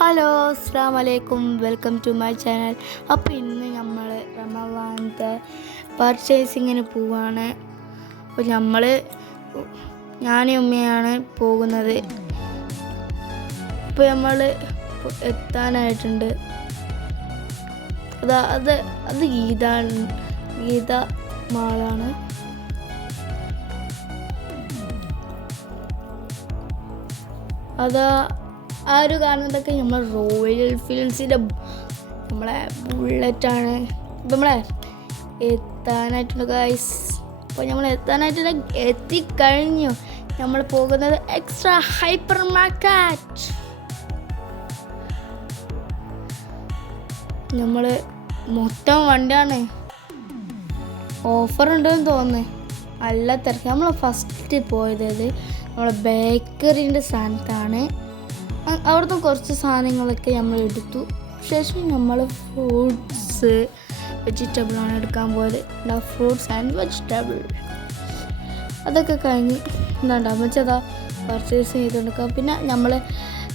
Hello അസ്സലാമു അലൈക്കും, welcome to my channel. അപ്പോൾ ഇന്ന് നമ്മൾ റമദാനത്തെ പർച്ചേസിങ്ങിന് പോവാണ്. അപ്പോൾ ഞാനും ഉമ്മയാണ് പോകുന്നത്. ഇപ്പോൾ നമ്മൾ എത്താനായിട്ടുണ്ട്. അത് ഗീത മാളാണ്. ആ ഒരു കാണുന്നതൊക്കെ നമ്മൾ റോയൽ എൻഫീൽഡ്സിൻ്റെ നമ്മളെ ബുള്ളറ്റാണ്. ഇപ്പം നമ്മളെ എത്താനായിട്ടുണ്ട് ഗൈസ്. അപ്പോൾ നമ്മൾ എത്തിക്കഴിഞ്ഞു. നമ്മൾ പോകുന്നത് എക്സ്ട്രാ ഹൈപ്പർ മാർക്കറ്റ്. നമ്മൾ മൊത്തം വണ്ടിയാണ്. ഓഫർ ഉണ്ടെന്ന് തോന്നുന്നു. നല്ല തിരക്ക്. നമ്മൾ ഫസ്റ്റ് പോയത് നമ്മളെ ബേക്കറിൻ്റെ സ്ഥാനത്താണ്. അവിടുന്ന് കുറച്ച് സാധനങ്ങളൊക്കെ നമ്മൾ എടുത്തു. ശേഷം നമ്മൾ ഫ്രൂട്ട്സ് വെജിറ്റബിളാണ് എടുക്കാൻ പോയത്. ഫ്രൂട്ട്സ് ആൻഡ് വെജിറ്റബിൾ അതൊക്കെ കഴിഞ്ഞ് അമ്മച്ചതാ പർച്ചേസ് ചെയ്തുകൊടുക്കുക. പിന്നെ നമ്മൾ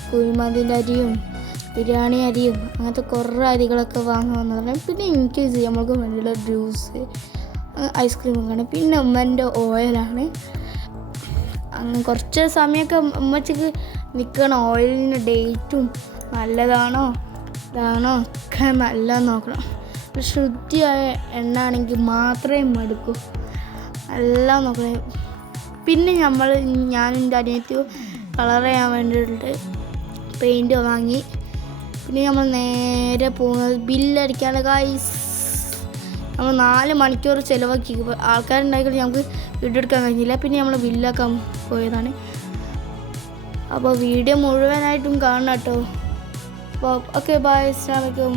കുഴിമന്തിൻ്റെ അരിയും ബിരിയാണി അരിയും അങ്ങനത്തെ കുറേ അരികളൊക്കെ വാങ്ങാൻ വന്നതാണ്. പിന്നെ എനിക്ക് നമ്മൾക്ക് വേണ്ടിയുള്ള ജ്യൂസ് ഐസ്ക്രീമൊക്കെയാണ്. പിന്നെ ഉമ്മൻ്റെ ഓയിലാണ്. കുറച്ച് സമയമൊക്കെ ഉമ്മച്ചക്ക് നിൽക്കണം. ഓയിലിൻ്റെ ഡേറ്റും നല്ലതാണോ ഒക്കെ നല്ല നോക്കണം. ശുദ്ധിയായ എണ്ണ ആണെങ്കിൽ മാത്രമേ മടുക്കൂ. എല്ലാം നോക്കണം. പിന്നെ ഞാനും എൻ്റെ അനിയത്തിയും കളർ ചെയ്യാൻ വേണ്ടിയിട്ട് പെയിൻറ്റ് വാങ്ങി. പിന്നെ നമ്മൾ നേരെ പോകുന്നത് ബില്ലടിക്കാണ് ഗൈസ്. നമ്മൾ 4 മണിക്കൂർ ചിലവാക്കി. ആൾക്കാരുണ്ടായിക്കൊണ്ട് നമുക്ക് വീഡിയോ എടുക്കാൻ കഴിഞ്ഞില്ല. പിന്നെ നമ്മൾ ബില്ലാക്കാൻ പോയതാണ്. അപ്പോൾ വീഡിയോ മുഴുവനായിട്ടും കാണണം കേട്ടോ. അപ്പോൾ ഓക്കെ, ബൈ, അസ്സലാമു അലൈക്കും.